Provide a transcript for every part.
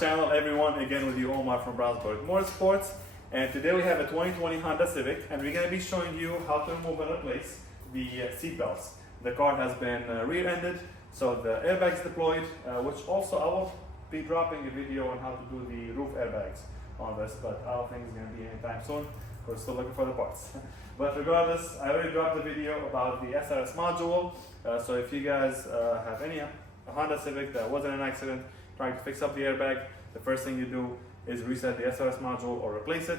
channel, everyone. Again with you, Omar from Brownsburg Motorsports. And today we have a 2020 Honda Civic, and we're going to be showing you how to remove and replace the seat belts. The car has been rear-ended, so the airbags deployed, which also I will be dropping a video on how to do the roof airbags on this, but I don't think it's going to be anytime soon. We're still looking for the parts. But regardless, I already dropped the video about the SRS module. So if you guys have any Honda Civic that was in an accident, trying to fix up the airbag, the first thing you do is reset the SRS module or replace it.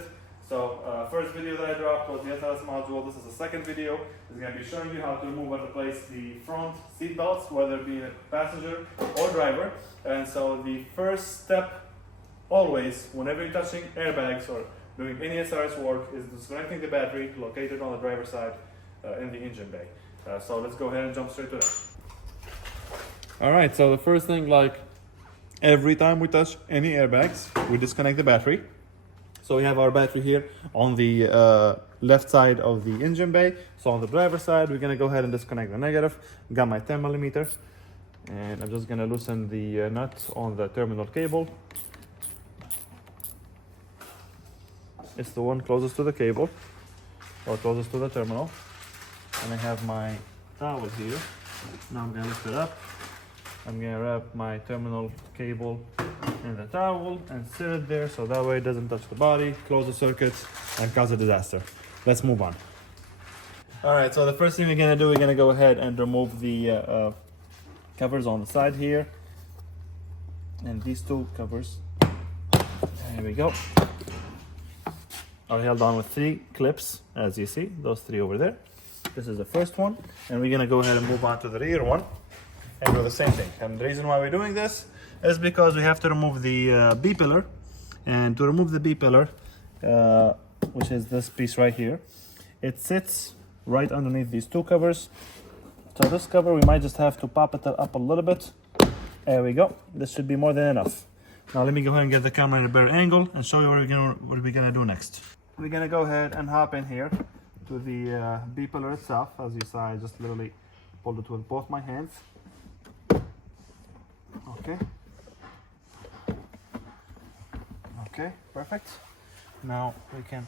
So first video that I dropped was the SRS module. This is the second video. It's going to be showing you how to remove and replace the front seat belts, whether it be a passenger or driver. And so the first step, always, whenever you're touching airbags or doing any SRS work, is disconnecting the battery located on the driver's side in the engine bay. So let's go ahead and jump straight to that. All right, so the first thing, like every time we touch any airbags, we disconnect the battery. So we have our battery here on the left side of the engine bay. So on the driver's side, we're gonna go ahead and disconnect the negative. Got my 10 millimeter, and I'm just gonna loosen the nut on the terminal cable. It's the one closest to the cable, or closest to the terminal. And I have my towel here. Now I'm gonna lift it up. I'm gonna wrap my terminal cable in the towel and sit it there so that way it doesn't touch the body, close the circuits, and cause a disaster. Let's move on. All right, so the first thing we're gonna do, we're gonna go ahead and remove the covers on the side here. And these two covers. There we go. Are held on with 3 clips, as you see, those 3 over there. This is the first one, and we're gonna go ahead and move on to the rear one and do the same thing. And the reason why we're doing this is because we have to remove the B-pillar. And to remove the B-pillar, which is this piece right here, it sits right underneath these 2 covers. So this cover, we might just have to pop it up a little bit. There we go. This should be more than enough. Now let me go ahead and get the camera at a better angle and show you what we're gonna do next. We're gonna go ahead and hop in here to the B-pillar itself. As you saw, I just literally pulled it with both my hands. Okay. Okay, perfect. Now we can,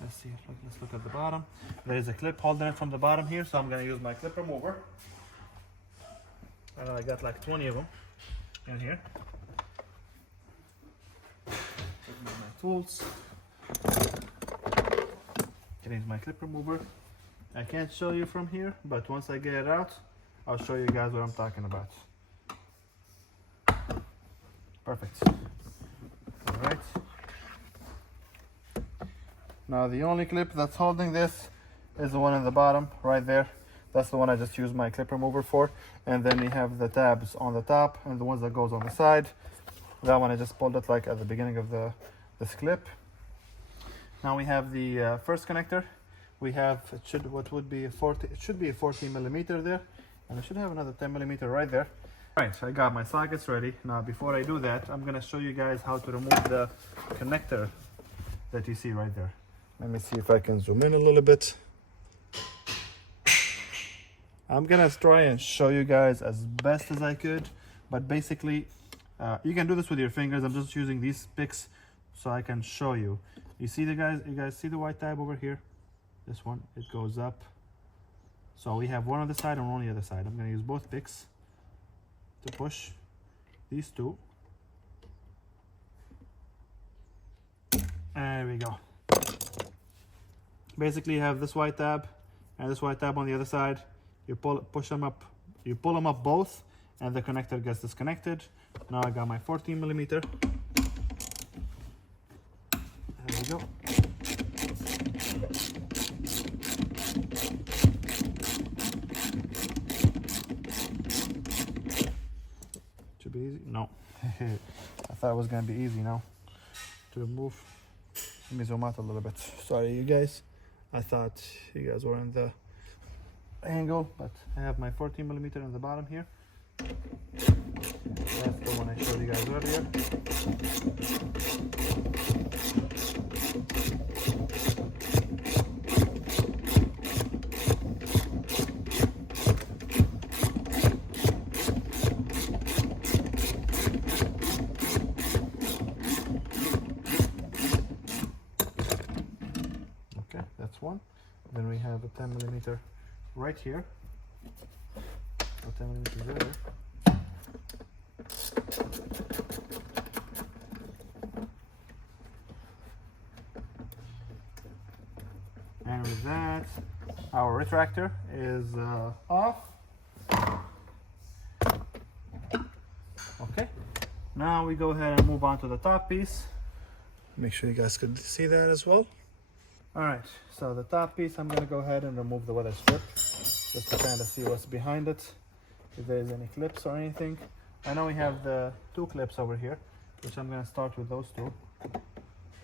let's see, let's look at the bottom. There is a clip holding it from the bottom here, so I'm gonna use my clip remover. And I got like 20 of them in here. Take my tools. Getting my clip remover. I can't show you from here, but once I get it out, I'll show you guys what I'm talking about. Perfect. All right. Now the only clip that's holding this is the one at the bottom, right there. That's the one I just used my clip remover for. And then we have the tabs on the top and the ones that goes on the side. That one I just pulled it like at the beginning of this clip. Now we have the first connector. We have, it should be a 14 millimeter there, and I should have another 10 millimeter right there. All right, so I got my sockets ready. Now before I do that, I'm gonna show you guys how to remove the connector that you see right there. Let me see if I can zoom in a little bit. I'm gonna try and show you guys as best as I could, but basically you can do this with your fingers. I'm just using these picks so I can show you. You see you guys see the white tab over here? This one, it goes up. So we have one on the side and one on the other side. I'm gonna use both picks to push these 2. There we go. Basically you have this white tab and this white tab on the other side. You push them up, you pull them up both, and the connector gets disconnected. Now I got my 14 millimeter. There we go. Should be easy? No. I thought it was gonna be easy now to remove. Let me zoom out a little bit. Sorry you guys. I thought you guys were in the angle, but I have my 14 millimeter in the bottom here. That's the one I showed you guys earlier. Then we have a 10 millimeter right here. So 10 millimeters there. And with that, our retractor is off. Okay, now we go ahead and move on to the top piece. Make sure you guys could see that as well. All right, so the top piece, I'm gonna go ahead and remove the weather strip just to kind of see what's behind it, if there's any clips or anything. I know we have the 2 clips over here, which I'm gonna start with those 2. I'm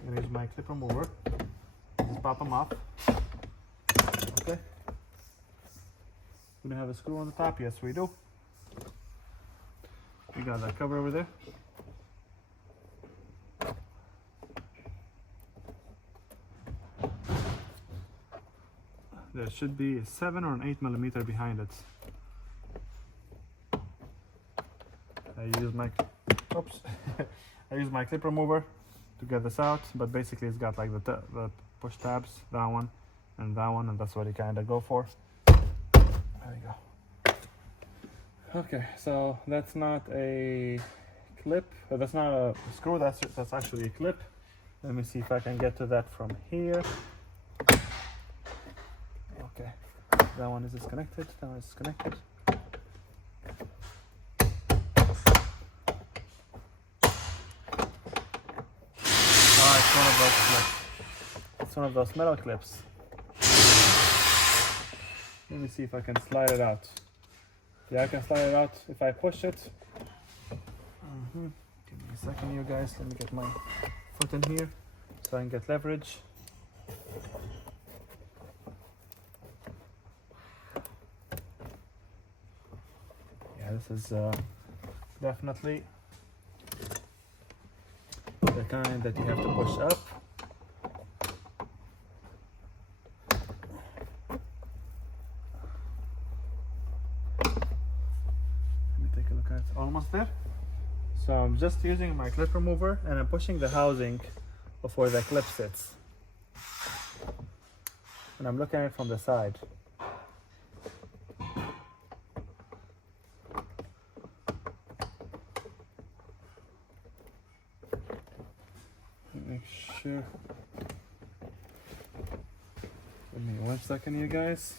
gonna use my clip remover, just pop them off. Okay. We don't have a screw on the top? Yes, we do. We got that cover over there. There should be a 7 or an 8 millimeter behind it. I use my I use my clip remover to get this out, but basically it's got like the push tabs, that one, and that's what you kind of go for. There you go. Okay, so that's not a clip, that's not a screw, that's actually a clip. Let me see if I can get to that from here. Okay, that one is disconnected, that one is disconnected. It's one of those clips. It's one of those metal clips. Let me see if I can slide it out. Yeah, I can slide it out if I push it. Give me a second, you guys. Let me get my foot in here so I can get leverage. Yeah, this is definitely the kind that you have to push up. Let me take a look at it. Almost there. So I'm just using my clip remover and I'm pushing the housing before the clip sits. And I'm looking at it from the side. Make sure. Give me 1 second, you guys.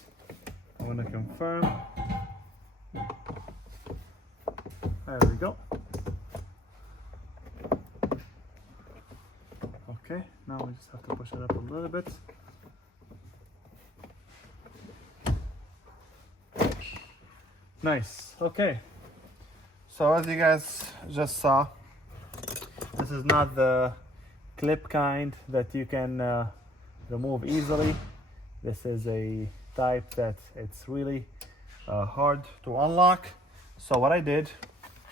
I want to confirm. There we go. Okay, now we just have to push it up a little bit. Nice. Okay. So as you guys just saw, this is not the clip kind that you can remove easily. This is a type that it's really hard to unlock. So what I did,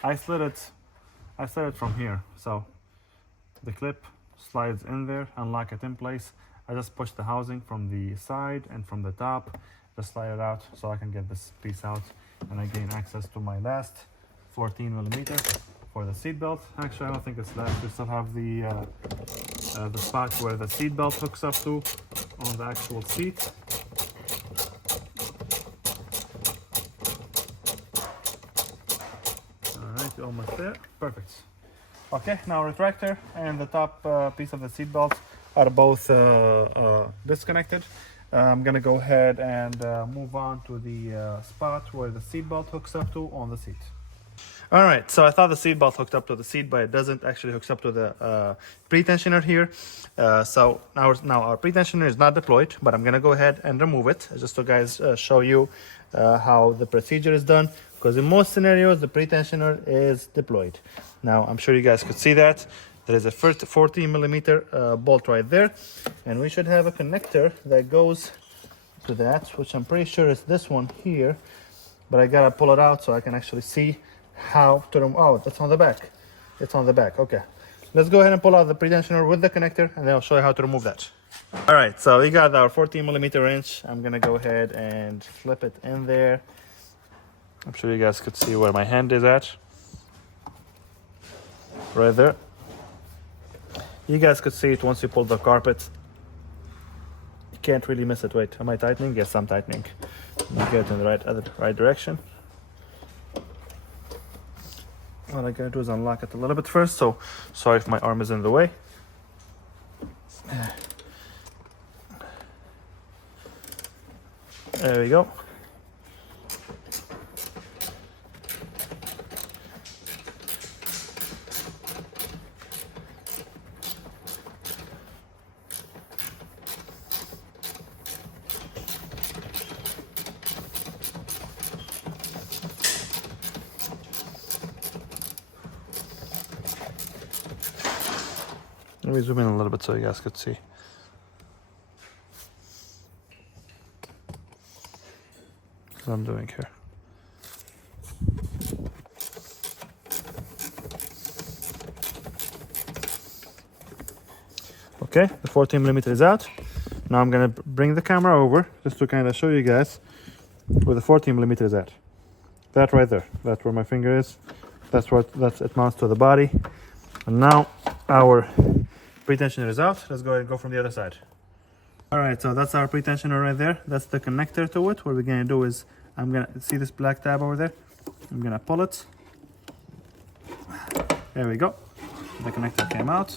I slid it from here. So the clip slides in there, unlock it in place. I just push the housing from the side and from the top, just slide it out so I can get this piece out and I gain access to my last 14 millimeter for the seat belt. Actually, I don't think it's left. We still have the spot where the seat belt hooks up to on the actual seat. All right, almost there. Perfect. Okay, now retractor and the top piece of the seat belt are both disconnected. I'm gonna go ahead and move on to the spot where the seat belt hooks up to on the seat. All right, so I thought the seat belt hooked up to the seat, but it doesn't. Actually hooks up to the pre-tensioner here. So now our pre-tensioner is not deployed, but I'm gonna go ahead and remove it just to guys show you how the procedure is done. Because in most scenarios, the pre-tensioner is deployed. Now, I'm sure you guys could see that. There is a 14 millimeter bolt right there. And we should have a connector that goes to that, which I'm pretty sure is this one here. But I gotta pull it out so I can actually see how to remove. Oh, that's on the back. It's on the back, okay. Let's go ahead and pull out the pre-tensioner with the connector and then I'll show you how to remove that. All right, so we got our 14 millimeter wrench. I'm gonna go ahead and flip it in there. I'm sure you guys could see where my hand is at. Right there. You guys could see it once you pull the carpet. You can't really miss it. Wait, am I tightening? Yes, I'm tightening. Let me get it in the right direction. What I gotta do is unlock it a little bit first, so sorry if my arm is in the way. There we go. Let me zoom in a little bit so you guys could see. What I'm doing here. Okay, the 14mm is out. Now I'm gonna bring the camera over just to kind of show you guys where the 14mm is at. That right there, that's where my finger is. It mounts to the body. And now our pretensioner is out. Let's go ahead and go from the other side. All right, so that's our pretensioner right there. That's the connector to it. What we're gonna do is, I'm gonna see this black tab over there. I'm gonna pull it. There we go. The connector came out,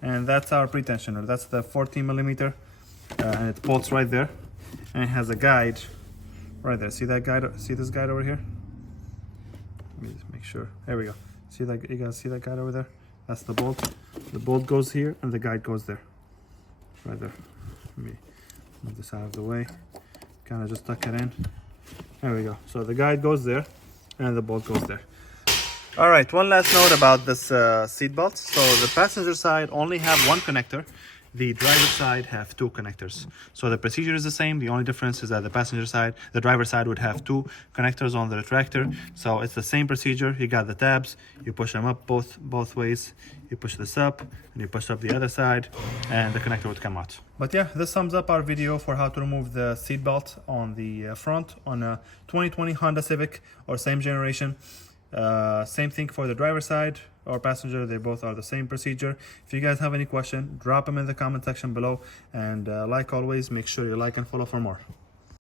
and that's our pretensioner. That's the 14mm, and it bolts right there, and it has a guide right there. See that guide? See this guide over here? Let me just make sure. There we go. See that? You guys see that guide over there? That's the bolt. The bolt goes here, and the guide goes there. Right there. Let me move this out of the way. Kind of just tuck it in. There we go. So the guide goes there, and the bolt goes there. All right, one last note about this seat belt. So the passenger side only have one connector. The driver side have two connectors. So the procedure is the same. The only difference is that the driver side would have two connectors on the retractor. So it's the same procedure. You got the tabs, you push them up both ways. You push this up and you push up the other side, and the connector would come out. But yeah, this sums up our video for how to remove the seat belt on the front on a 2020 Honda Civic or same generation. Same thing for the driver side or passenger. They both are the same procedure. If you guys have any question, drop them in the comment section below, and like always, make sure you like and follow for more.